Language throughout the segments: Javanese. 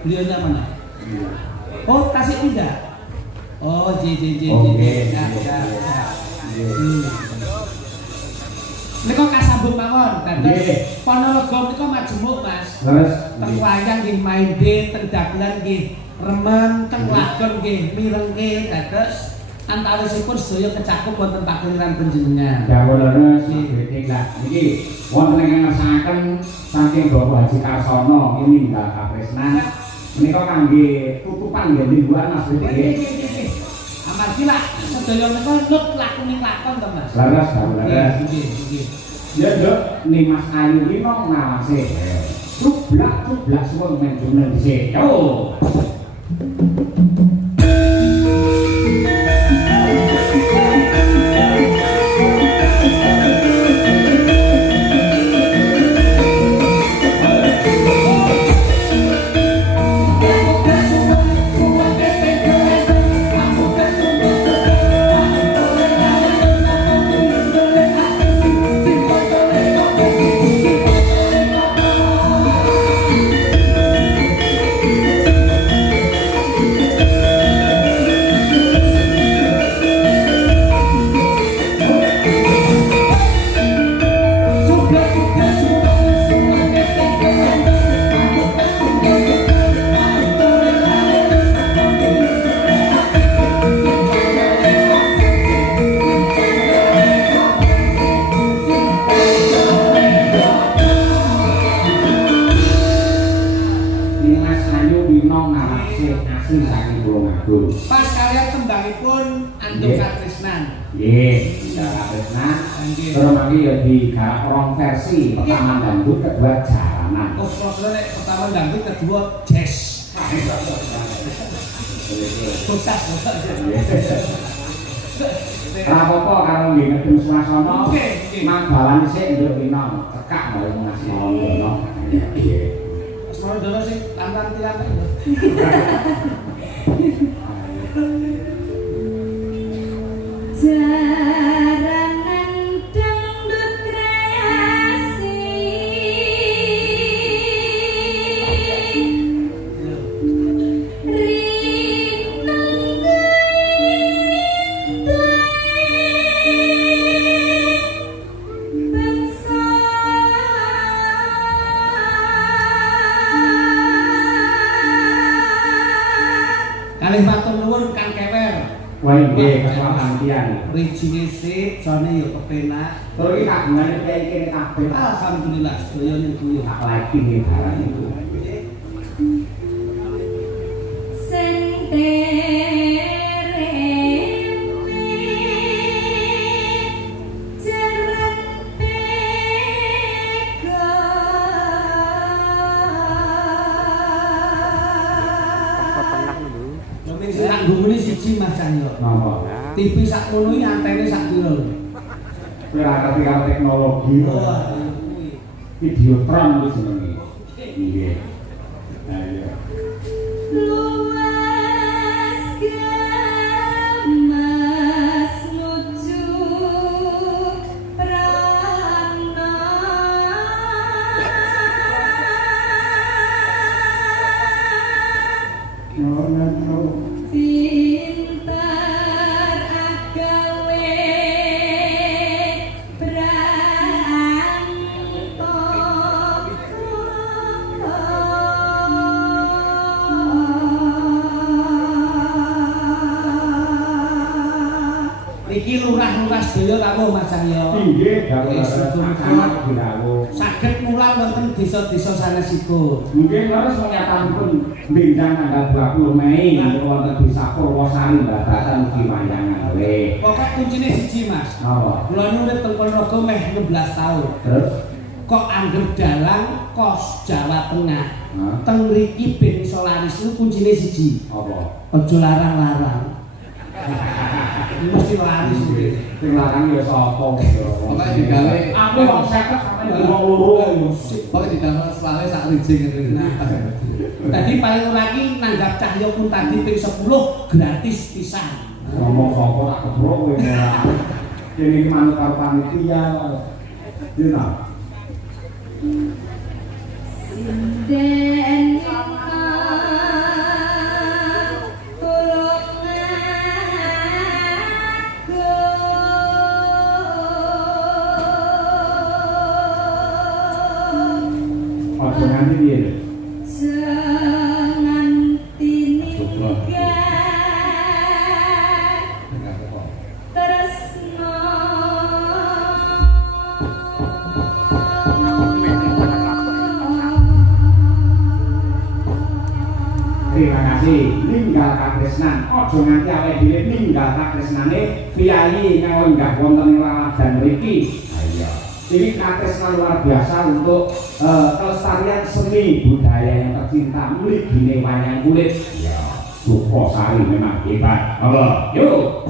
Beliaunya mana? Oh, Tasik tidak? Oh, J. Ya. Nika kasambung mawon, dados Ponorogo nika majemuk, Mas. Terus teng wayang nggih main D, teng dagelan nggih remen, teng lagon nggih mirengke, dados antawisipun sedaya kecakup wonten pakeliran panjenengan. dawuhna si Gede lah. Niki wonten ingkang ngersakaken saking Bapak Haji Karsono ini nggak kapresna. Menika kangge tutupan nggih mingguan Mas Gede. Amargi lah sedaya menika nut lakuning lakon to, Mas. Laras. Nggih. Ya nduk ni Mas Ayu iki nang nawase. Cublak suwun men jumen dhisik. Yo. Pas kalian tembangipun Andung Katresnan. Nggih, Katresnan. Terus nanti ya digarap rong versi, pertama dangdut, kedua jaranan. Oh, kalau nek pertama dangdut, kedua jazz. Sukses. Rapopo karo nggih ngedung swasana. Manggalan sik nduk Winong, cekak mau Mas Mondono. Nggih. Mas Mondono sing lantan-lantan. Jaranan dangdut kreasi rineng bangsa kalih matur nuwun Kang Kewer. Wah nggih, kesuwatan tiyang. Rijine sik, jane yo kepenak. Terus iki kagungane kaya kene kabeh. Alhamdulillah sedaya niku Tak lagi nih barang itu. Tanggungane siji Mas Cahyo. Napa? TV sak ngono iki antene sak piro? Kowe ora ngerti karo teknologi. Wah, Videotron kuwi jenenge. Nggih. Nah iya. luas gamas nuju prana pintar agawe Niki lurah-lurah sedaya rawuh Mas Cahyo. Nggih, dawuh sangat dirawu. saged mulang wonten desa-desa sanesipun. Mungkin harus menyatanipun benjang tanggal 20 Mei wonten desa Purwosari Mbak iki wayangan oleh. Pokoke kuncine siji Mas. Apa? Kula urip teng Ponorogo meh 16 tahun. Terus Kok angger dalang kos Jawa Tengah. Hah? Teng mriki ben iso laris ku kuncine siji. apa? Aja larang-larang. Mesti laris kuwi. Sing larang ya sapa? Pokoke digawe Aku wong 50 sampe wong loro. pokoke digawe selawe sak rijing ngene. Nah, tadi paling ora ki nanggap Cahyo pun tadi ping 10 gratis pisan. Ngomong sapa tak kebrok kowe ora. Kene iki manut karo panitia. Dina. Sinden Aja nganti piye lho. senganti Coba. nikah tresno Terima kasih. Ninggal katresnan. Aja nganti awake dhewe ninggal katresnane piyayi ngenggah wonten ing laladan mriki. Ayo. Ini katresnan luar biasa untuk kelestarian seni budaya yang tercinta mligine wayang kulit. Ya, Sukosari memang hebat. Apa? Yuk.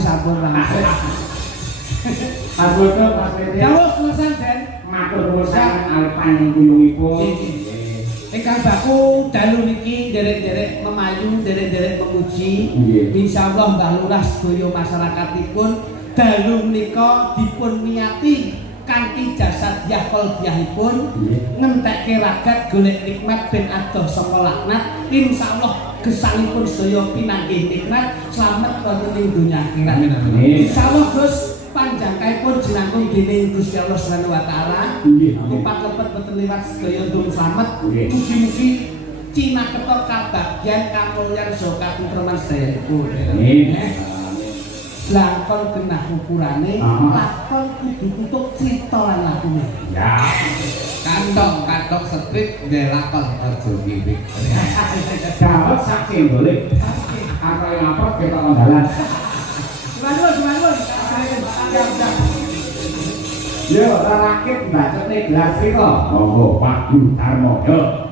sampun Mas. Sabodo Mas Tete. Dawuh lesan Den. Matur nuwun sanget arep panjang kuyungipun. Ingkang baku dalu niki derek-derek memayu, derek-derek memuji. Insyaallah Mbah Lurah sedaya masyarakatipun dalu menika dipun niati kanthi jasa dyah kolbiahipun ngentekke ragat golek nikmat ben adoh saka laknat. Insyaallah gesangipun sedaya pinanggih nikmat slamet wonten ing donya akhirat. Insyaallah Gus panjangkaipun jinangkung dening Gusti Allah Subhanahu wa taala. Lipat lepet boten liwat sedaya ndung slamet. Mugi-mugi Cina ketok kabagyan kamulyan saha katentreman sedayapun. Amin. Lakon genah ukurane, lakon kudu kutuk crita lan lakune. Ya. Kantong strip nggih lakon aja gimik. Dawet sak cendole. Apa yang apa ketok kondalan. Gimana? Yo, rakit mbacane gelas iki kok. Monggo Pak Yutarmodo.